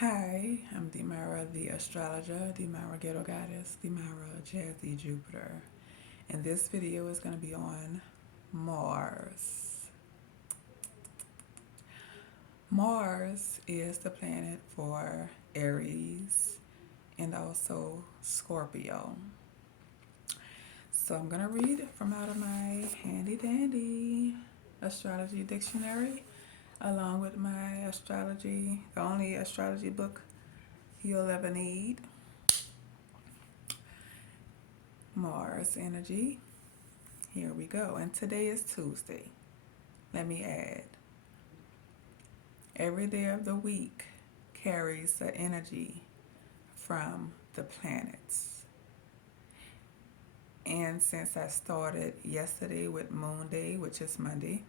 Hi, I'm Demira the astrologer, Demira Ghetto Goddess, Demira Jazzy Jupiter, and this video is going to be on Mars. Mars is the planet for Aries and also Scorpio. So I'm going to read from out of my handy dandy astrology dictionary along with my astrology, the only astrology book you'll ever need. Mars energy. Here we go. And today is Tuesday. Let me add. Every day of the week carries the energy from the planets. And since I started yesterday with Moon Day, which is Monday,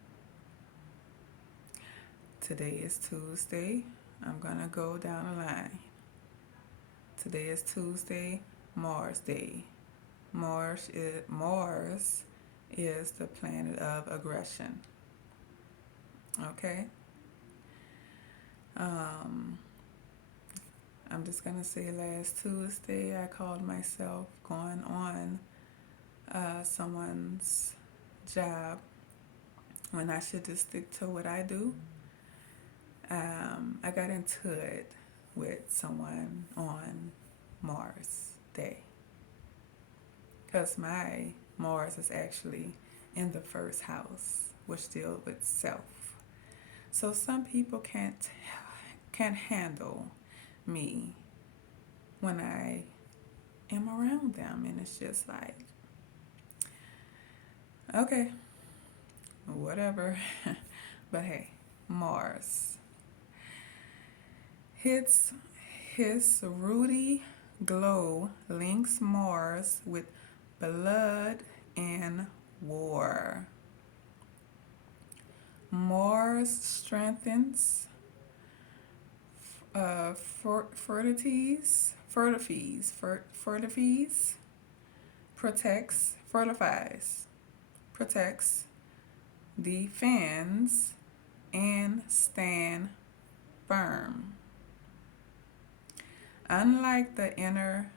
today is Tuesday. I'm going to go down the line. Today is Tuesday, Mars Day. Mars is the planet of aggression. Okay? I'm just going to say last Tuesday I called myself going on someone's job when I should just stick to what I do. I got into it with someone on Mars Day because my Mars is actually in the first house, which deals with self. So some people can't handle me when I am around them, and it's just like, okay, whatever. But hey, Mars. His ruddy glow links Mars with blood and war. Mars strengthens protects, defends, and stand firm. Unlike the inner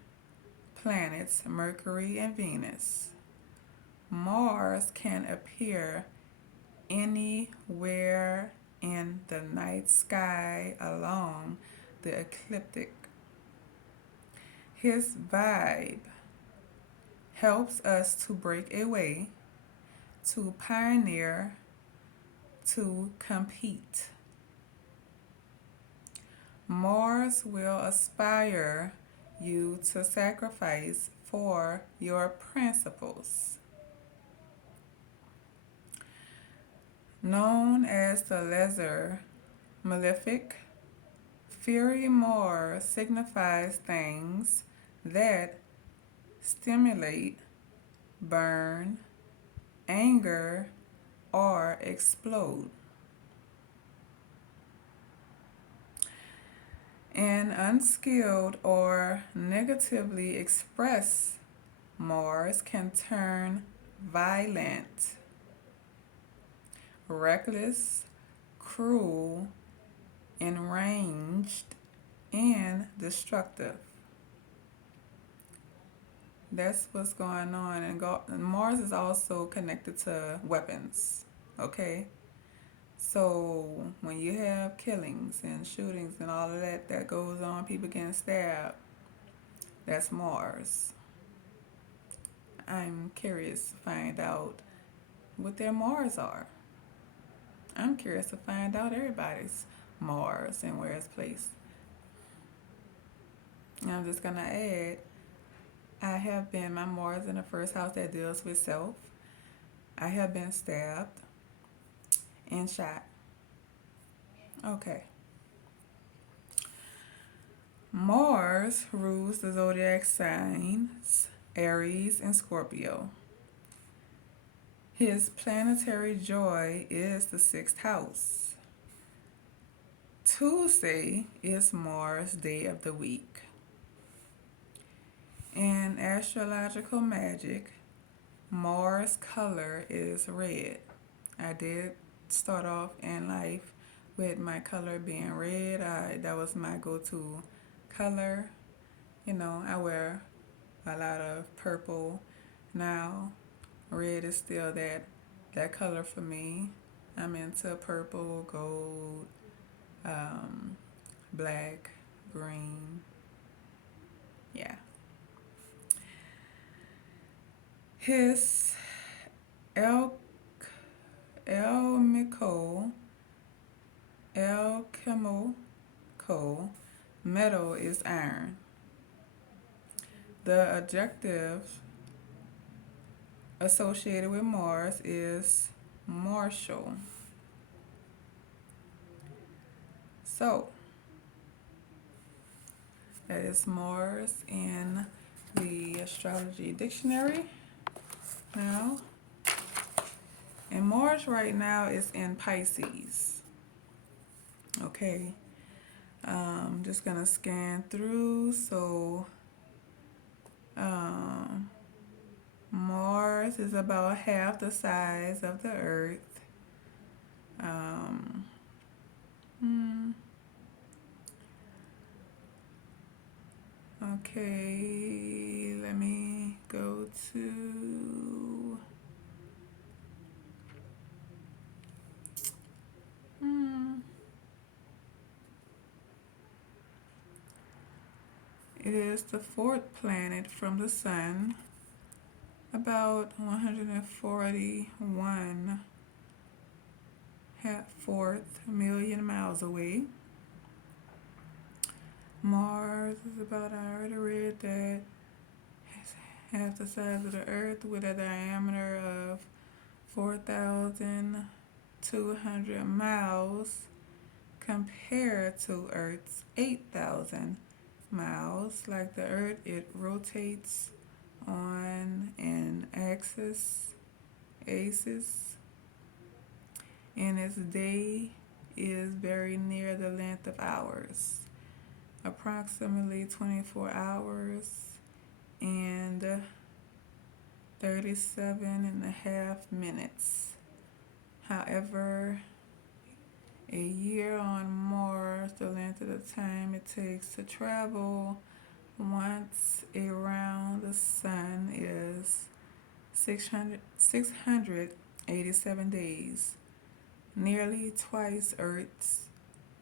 planets, Mercury and Venus, Mars can appear anywhere in the night sky along the ecliptic. His vibe helps us to break away, to pioneer, to compete. Mars will inspire you to sacrifice for your principles. Known as the Lesser Malefic, Fury Mars signifies things that stimulate, burn, anger, or explode. An unskilled or negatively expressed Mars can turn violent, reckless, cruel, enraged, and destructive. That's what's going on. And Mars is also connected to weapons, okay? So when you have killings and shootings and all of that goes on, people getting stabbed, that's Mars. I'm curious to find out what their Mars are. I'm curious to find out everybody's Mars and where it's placed. And I'm just going to add, my Mars in the first house that deals with self. I have been stabbed and shot. Okay. Mars rules the zodiac signs Aries and Scorpio. His planetary joy is the sixth house. Tuesday is Mars' day of the week. In astrological magic, Mars' color is red. I did start off in life with my color being red. I red. That was my go-to color. I wear a lot of purple now. Red is still that color for me. I'm into purple, gold, um, black, green. Yeah. His El Elmico Alchemical metal is iron. The adjective associated with Mars is martial. So that is Mars in the astrology dictionary now. And Mars right now is in Pisces. Okay. Just gonna scan through. So um, Mars is about half the size of the Earth. Um, hmm, okay, let me go to. Hmm, it is the fourth planet from the Sun, about 141 fourth million miles away. Mars is about, I already read that, half the size of the Earth with a diameter of 4,200 miles compared to Earth's 8,000 miles. Like the Earth, it rotates on an axis, and its day is very near the length of hours, approximately 24 hours and 37.5 minutes. However, a year on Mars, the length of the time it takes to travel once around the sun is 687 days, nearly twice Earth's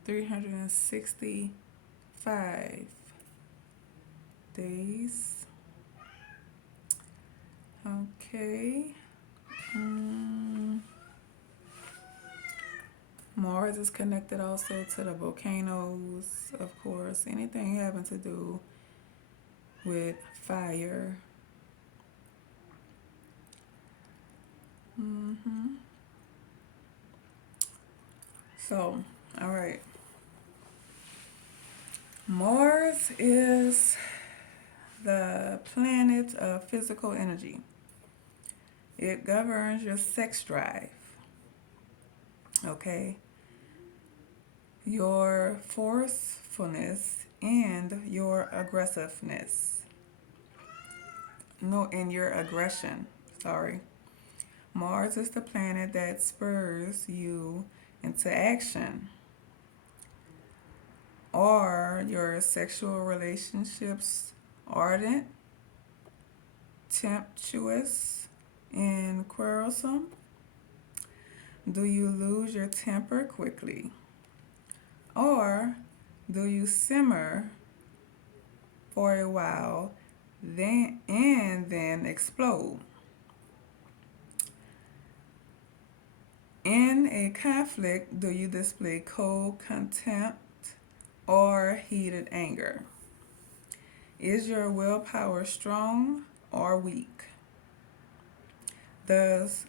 365 days. Okay. Mars is connected also to the volcanoes, of course. Anything having to do with fire. So, all right. Mars is the planet of physical energy. It governs your sex drive, okay? Your forcefulness and your aggressiveness. No, and your aggression. Sorry. Mars is the planet that spurs you into action. Are your sexual relationships ardent, tempestuous, and quarrelsome? Do you lose your temper quickly? Or do you simmer for a while then explode? In a conflict, do you display cold contempt or heated anger? Is your willpower strong or weak? Does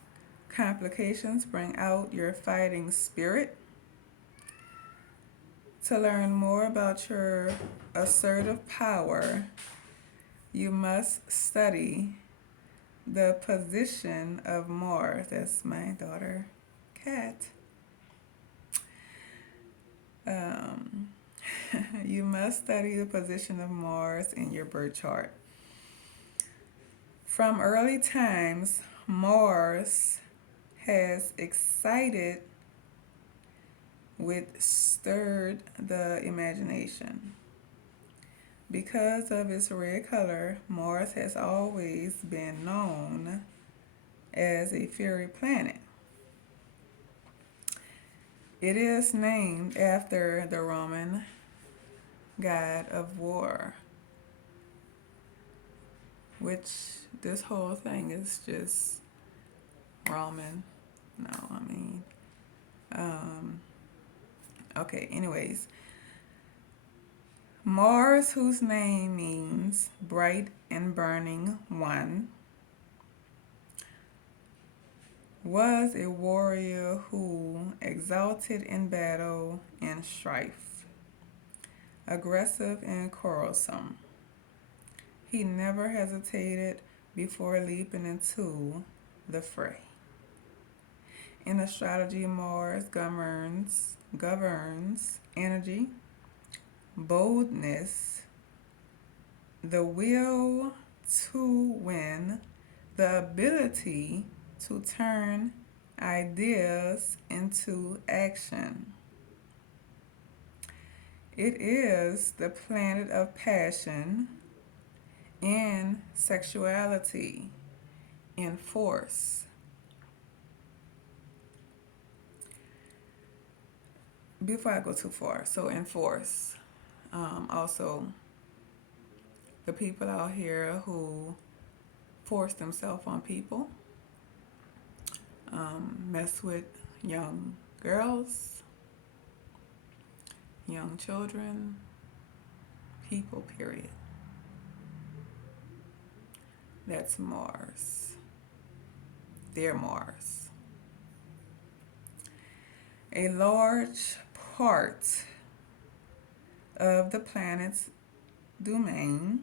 complications bring out your fighting spirit? To learn more about your assertive power, you must study the position of Mars. That's my daughter, Kat. You must study the position of Mars in your birth chart. From early times, Mars has excited which stirred the imagination. Because of its red color, Mars has always been known as a fiery planet. It is named after the Roman god of war, which this whole thing is just Roman. No, I mean, um, okay, anyways. Mars, whose name means bright and burning one, was a warrior who exalted in battle and strife, aggressive and quarrelsome. He never hesitated before leaping into the fray. In astrology, Mars governs energy, boldness, the will to win, the ability to turn ideas into action. It is the planet of passion and sexuality and force. Before I go too far, so in force, also the people out here who force themselves on people, mess with young girls, young children, people, period. That's Mars. They're Mars. A large part of the planet's domain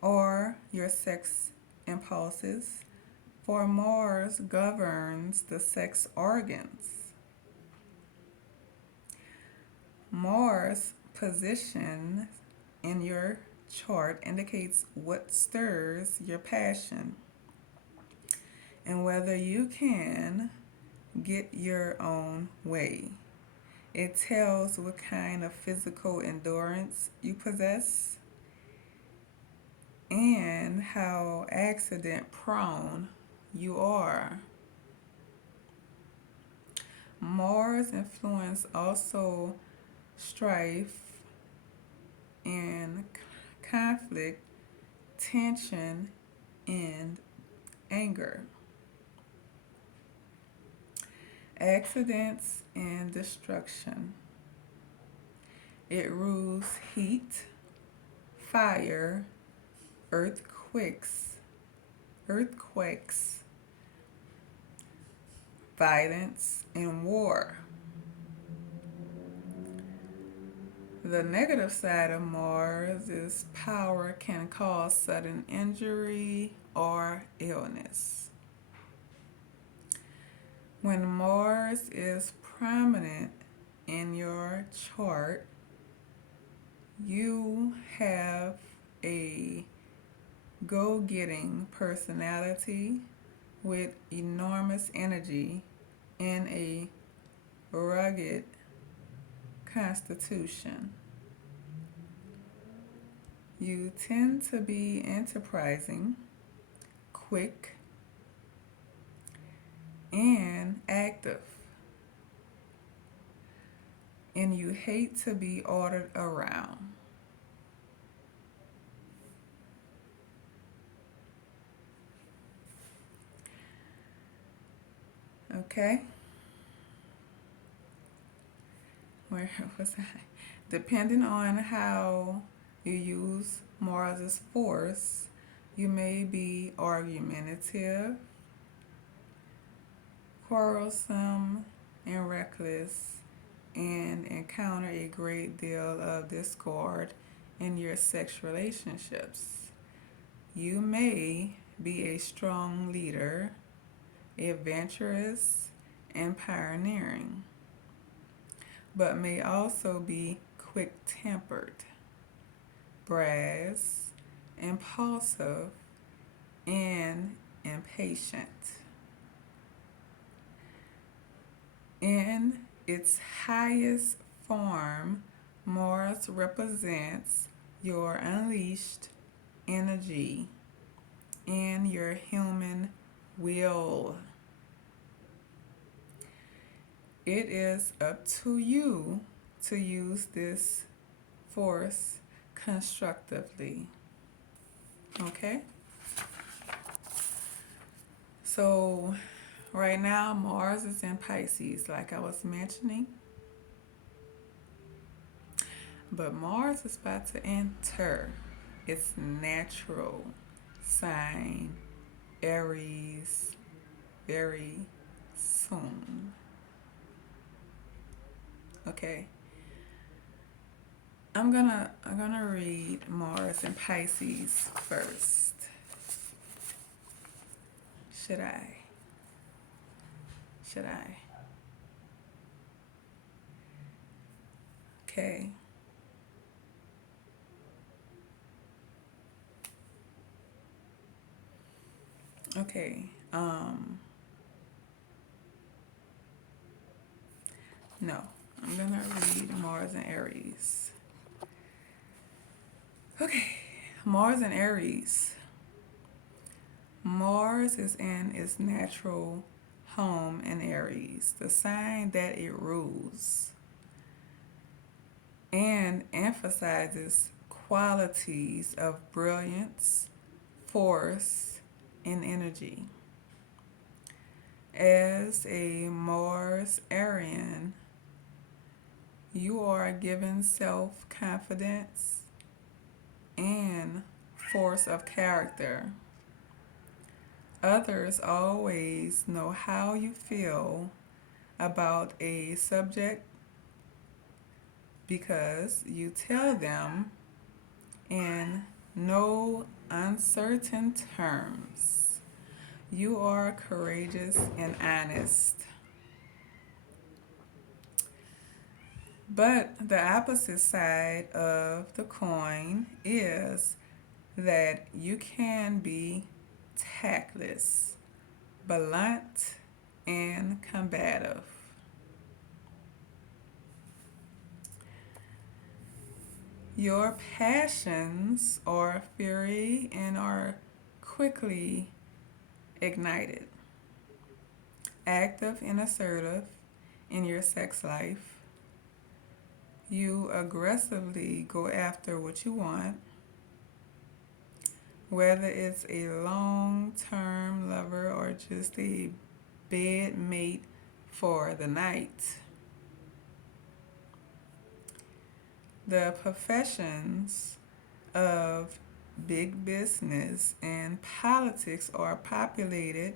or your sex impulses, for Mars governs the sex organs. Mars' position in your chart indicates what stirs your passion and whether you can get your own way. It tells what kind of physical endurance you possess and how accident prone you are. Mars influence also strife and conflict, tension, and anger. Accidents and destruction. It rules heat, fire, earthquakes, violence, and war. The negative side of Mars is power can cause sudden injury or illness. When Mars is prominent in your chart, you have a go-getting personality with enormous energy and a rugged constitution. You tend to be enterprising, quick, and active. And you hate to be ordered around. Okay? Where was I? Depending on how you use Mars' force, you may be argumentative, quarrelsome, and reckless, and encounter a great deal of discord in your sex relationships. You may be a strong leader, adventurous, and pioneering, but may also be quick-tempered, brash, impulsive, and impatient. In its highest form, Mars represents your unleashed energy and your human will. It is up to you to use this force constructively. Okay? So, right now, Mars is in Pisces, like I was mentioning. But Mars is about to enter its natural sign, Aries, very soon. Okay. I'm gonna read Mars and Pisces first. Should I? Should I? Okay. Okay. No. I'm gonna read Mars and Aries. Okay. Mars and Aries. Mars is in its natural home in Aries, the sign that it rules, and emphasizes qualities of brilliance, force, and energy. As a Mars Arian, you are given self confidence and force of character. Others always know how you feel about a subject because you tell them in no uncertain terms. You are courageous and honest. But the opposite side of the coin is that you can be tactless, blunt, and combative. Your passions are fiery and are quickly ignited. Active and assertive in your sex life. You aggressively go after what you want, whether it's a long-term lover or just a bed mate for the night. The professions of big business and politics are populated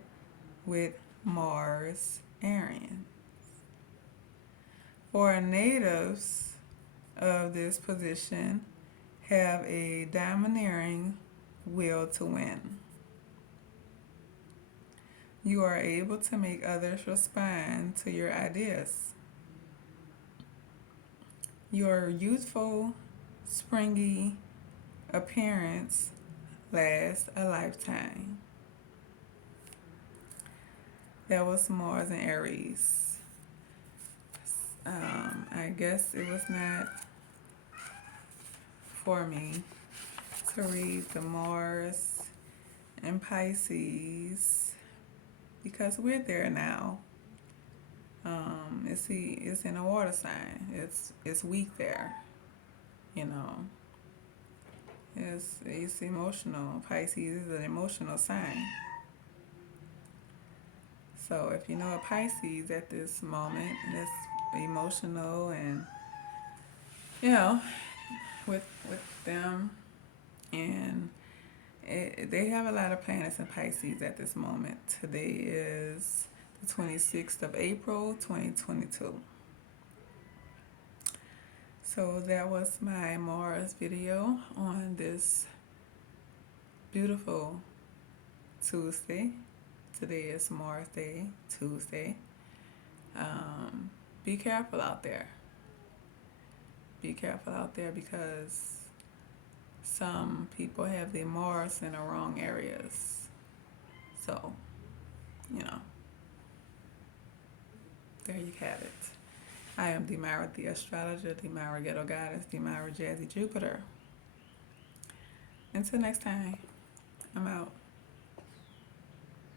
with Mars Arian. For natives of this position have a domineering will to win. You are able to make others respond to your ideas. Your youthful, springy appearance lasts a lifetime. That was Mars and Aries. I guess it was not for me to read the Mars and Pisces because we're there now. It's in a water sign. It's weak there, you know. It's emotional. Pisces is an emotional sign. So if you know a Pisces at this moment, that's emotional and you know with them and they have a lot of planets in Pisces at this moment. Today is the 26th of April, 2022. So that was my Mars video on this beautiful Tuesday. Today is Mars Day, Tuesday. Be careful out there. Be careful out there because some people have their Mars in the wrong areas. So, you know, there you have it. I am Demira the astrologer, Demira ghetto goddess, Demira Jazzy Jupiter. Until next time, I'm out.